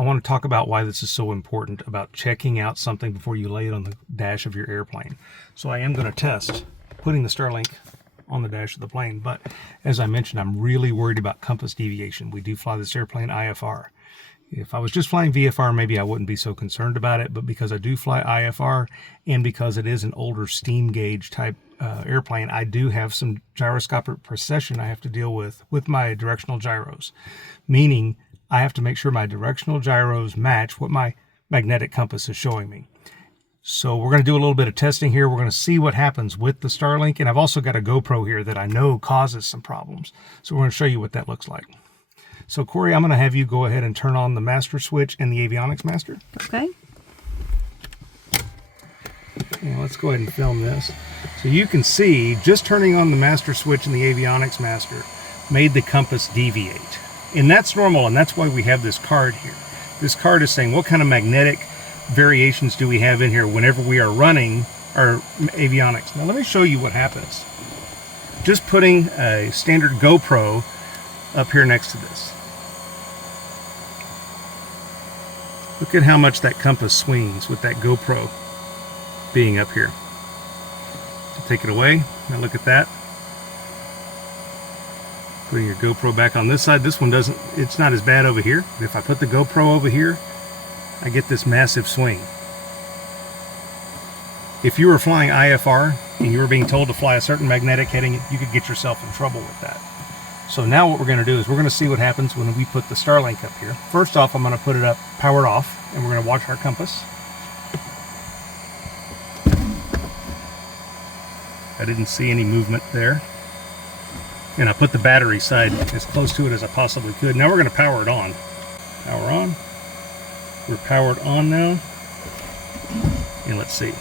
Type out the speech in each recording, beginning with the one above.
I want to talk about why this is so important about checking out something before you lay it on the dash of your airplane. So I am going to test putting the Starlink on the dash of the plane, but as I mentioned, I'm really worried about compass deviation. We do fly this airplane IFR. If I was just flying VFR, maybe I wouldn't be so concerned about it, but because I do fly IFR and because it is an older steam gauge type airplane, I do have some gyroscopic precession I have to deal with my directional gyros, meaning I have to make sure my directional gyros match what my magnetic compass is showing me. So we're going to do a little bit of testing here. We're going to see what happens with the Starlink, and I've also got a GoPro here that I know causes some problems. So we're going to show you what that looks like. So Corey, I'm going to have you go ahead and turn on the master switch and the avionics master. Okay. Now let's go ahead and film this. So you can see just turning on the master switch and the avionics master made the compass deviate. And that's normal, and that's why we have this card here. This card is saying what kind of magnetic variations do we have in here whenever we are running our avionics. Now let me show you what happens. Just putting a standard GoPro up here next to this. Look at how much that compass swings with that GoPro being up here. So take it away. Now look at that. Putting your GoPro back on this side. This one doesn't, it's not as bad over here. But if I put the GoPro over here, I get this massive swing. If you were flying IFR and you were being told to fly a certain magnetic heading, you could get yourself in trouble with that. So now what we're going to do is we're going to see what happens when we put the Starlink up here. First off, I'm going to put it up powered off, and we're going to watch our compass. I didn't see any movement there. And I put the battery side as close to it as I possibly could. Now we're going to power it on. Power on. We're powered on now. And let's see.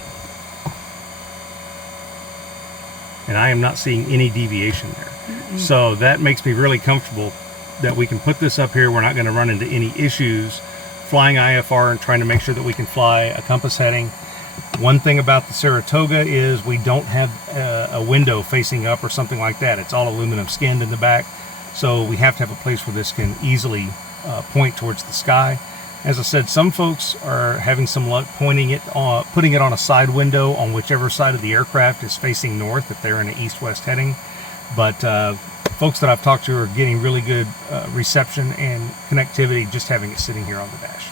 And I am not seeing any deviation there. So that makes me really comfortable that we can put this up here. We're not going to run into any issues flying IFR and trying to make sure that we can fly a compass heading. One thing about the Saratoga is we don't have a window facing up or something like that. It's all aluminum skinned in the back. So we have to have a place where this can easily point towards the sky. As I said, some folks are having some luck putting it on a side window on whichever side of the aircraft is facing north if they're in an east-west heading. But folks that I've talked to are getting really good reception and connectivity just having it sitting here on the dash.